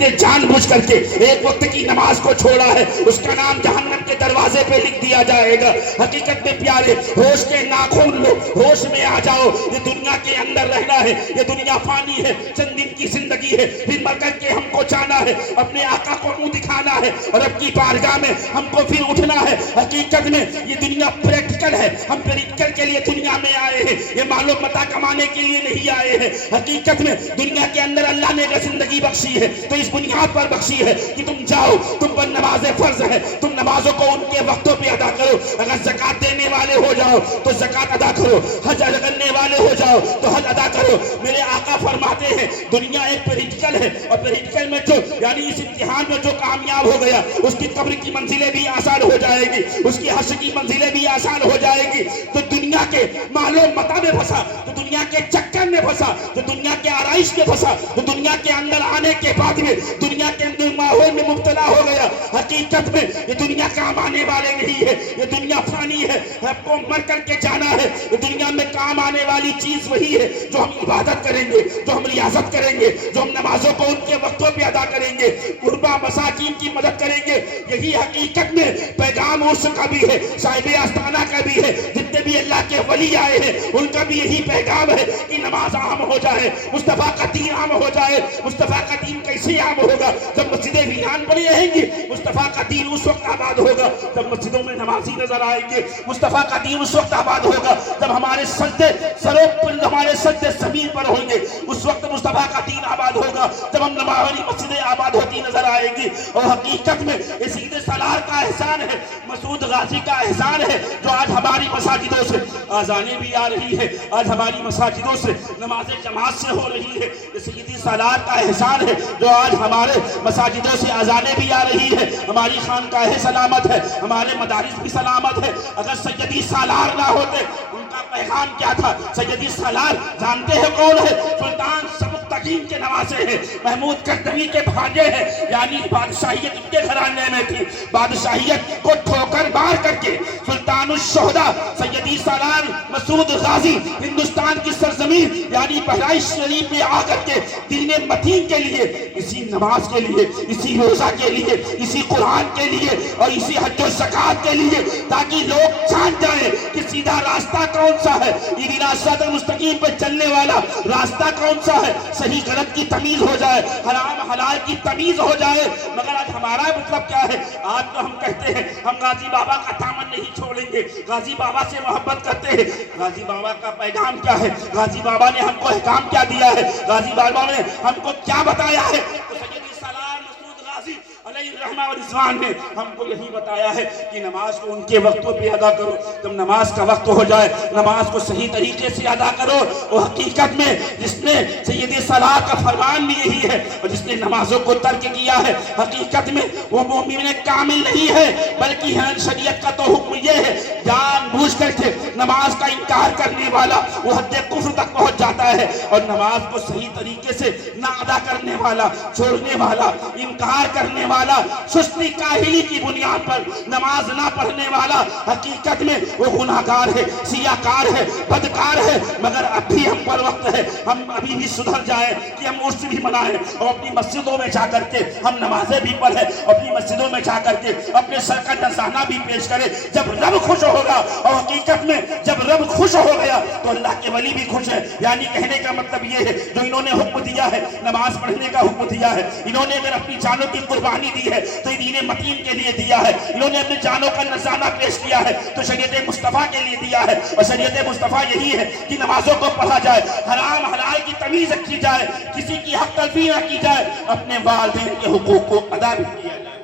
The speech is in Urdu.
نے جان بوجھ کر کے ایک وقت کی نماز کو چھوڑا ہے اس کا نام جہنم کے دروازے پہ لکھ دیا جائے گا۔ حقیقت میں پیارے، ہوش کے ناخن لو، ہوش میں آ جاؤ۔ یہ دنیا کے اندر رہنا ہے، یہ دنیا فانی ہے، چند دن کی زندگی ہے، پھر مر کر کے ہم کو جانا ہے، اپنے آقا کو منہ دکھانا ہے اور رب کی بارگاہ میں ہم کو پھر اٹھنا ہے۔ حقیقت میں یہ دنیا پریکٹیکل ہے، ہم پریکٹیکل کے لیے دنیا میں آئے ہیں، یہ معلوم متا کمانے کے لیے نہیں آئے ہیں۔ حقیقت میں دنیا کے اندر اللہ نے اگر زندگی بخشی ہے تو اس بنیاد پر بخشی ہے کہ تم جاؤ، تم پر نماز فرض ہے، تم نمازوں کو ان کے وقتوں پہ ادا کرو۔ اگر زکات دینے والے ہو جاؤ تو زکات ادا کرو، حج کرنے والے ہو جاؤ تو حج ادا کرو۔ میرے آقا فرماتے ہیں دنیا ایک پریکٹیکل ہے، اور پریکٹیکل میں جو یعنی اس امتحان میں جو کامیاب ہو گیا اس کی قبر کی منزلیں بھی آسان ہو جائے گی، اس کی حشر کی منزلیں بھی آسان ہو جائے گی۔ تو دنیا کے معلوم متا میں پھنسا، تو دنیا کے چکر میں پھنسا، تو دنیا کے آرائش میں پھنسا، تو دنیا کے اندر آنے کے بعد میں دنیا کے اندر ماحول میں مبتلا ہو گیا۔ حقیقت میں یہ دنیا کام آنے والے نہیں ہے، یہ دنیا فانی ہے، آپ کو مر کر کے جانا ہے۔ یہ دنیا میں کام آنے والی چیز وہی ہے جو ہم عبادت کریں گے، جو ہم ریاضت کریں گے، جو ہم نمازوں کو ان کے وقتوں پہ ادا کریں گے، غربا مساکین کی مدد کریں گے۔ یہی حقیقت میں پیغام عرس کا بھی ہے، صاحب آستانہ کا بھی ہے، جتنے بھی اللہ کے ولی آئے ہیں ان کا بھی یہی پیغام ہے کہ نماز عام ہو جائے، مصطفیٰ کا دین عام ہو جائے۔ مصطفیٰ کا دین کیسے عام ہوگا؟ جب مسجدیں ویران پڑی رہیں گی۔ مصطفیٰ کا دین اس وقت آباد ہوگا جب مسجدوں میں نمازی نظر آئیں گے۔ مصطفیٰ کا دین اس وقت آباد ہوگا جب ہمارے سجدے سروں پر، ہمارے سجدے زمین پر ہوں گے۔ اس وقت مصطفیٰ کا دین آباد ہوگا جب ہم نمازی مسجدیں آباد ہوتی نظر آئیں گی۔ اور حقیقت میں اس عید سالار کا احسان ہے، مسعود غازی کا احسان ہے جو آج ہماری مساجدوں سے آذانیں بھی آ رہی ہے، آج ہماری مساجدوں سے نماز جماعت سے ہو رہی ہے۔ اس عید سالار کا احسان ہے جو آج ہمارے مساجدوں سے آذانیں بھی آ رہی ہے، ہماری خانقاہیں سلامت ہے، ہمارے مدارس بھی سلامت ہے۔ اگر سیدی سالار نہ ہوتے، ان کا پیغام کیا تھا؟ سیدی سالار جانتے ہیں کون ہے؟ سلطان سبکتگین کے نواسے ہیں، محمود کردوی کے بھانجے ہیں، یعنی بادشاہیت ان کے گھرانے میں تھی۔ بادشاہیت کو ٹھوکر مار کر کے سلطان الشہداء سیدی سالار مسعود غازی ہندوستان کی سرزمین یعنی بہرائچ شریف میں آ کر کے دین متین کے لیے، اسی نماز کے لیے، اسی روزہ کے لیے، اسی قرآن کے لیے اور اسی حج و زکات کے لیے، تاکہ لوگ جان جائیں کہ سیدھا راستہ کون سا ہے، اہدنا الصراط المستقیم پہ چلنے والا راستہ کون سا ہے، صحیح غلط کی تمیز ہو جائے، حرام حلال کی تمیز ہو جائے۔ مگر آج ہمارا مطلب کیا ہے؟ آج تو ہم کہتے ہیں ہم غازی بابا کا دامن نہیں چھوڑیں گے، غازی بابا سے محبت کرتے ہیں۔ غازی بابا کا پیغام کیا ہے؟ غازی بابا نے ہم کو احکام کیا دیا ہے؟ غازی بابا نے ہم کو کیا بتایا ہے؟ تو سیدی سالار مسعود غازی علیہ الرحمہ و رضوان نے ہم کو یہی بتایا ہے کہ نماز کو ان کے وقتوں پہ ادا کرو۔ جب نماز کا وقت ہو جائے نماز کو صحیح طریقے سے ادا کرو۔ اور حقیقت میں جس نے سیدی سالار کا فرمان بھی یہی ہے، اور جس نے نمازوں کو ترک کیا ہے حقیقت میں وہ مومن کامل نہیں ہے، بلکہ شریعت کا تو حکم یہ ہے جان بوجھ کر کے نماز کا انکار کرنے والا وہ حد کفر تک پہنچ جاتا ہے، اور نماز کو صحیح طریقے سے نہ ادا کرنے والا، چھوڑنے والا، انکار کرنے والا، سستی کاہلی کی بنیاد پر نماز نہ پڑھنے والا حقیقت میں وہ گناہگار ہے، سیاکار ہے، بدکار ہے۔ مگر اب بھی ہم پر وقت ہے، ہم ابھی بھی سدھر جائیں کہ ہم عرس بھی منائیں اور اپنی مسجدوں میں جا کر کے ہم نمازیں بھی پڑھیں، اپنی مسجدوں میں جا کر کے اپنے سر کا نذرانہ بھی پیش کریں۔ جب رب خوش ہوگا، اور حقیقت میں جب رب خوش ہو گیا تو اللہ کے ولی بھی خوش ہے۔ یعنی کہنے کا مطلب یہ ہے جو انہوں نے حکم دیا ہے، نماز پڑھنے کا حکم دیا ہے، انہوں نے اگر اپنی جانوں کی قربانی دی ہے تو دین متین کے لیے دیا ہے، انہوں نے اپنی جانوں کا نذرانہ پیش کیا ہے تو شریعت مصطفیٰ کے لیے دیا ہے۔ اور شریعت مصطفیٰ یہی ہے کہ نمازوں کو پڑھا جائے، حرام حلال کی تمیز رکھی جائے، کسی کی حق تلفی نہ کی جائے، اپنے والدین کے حقوق کو ادا بھی کیا جائے۔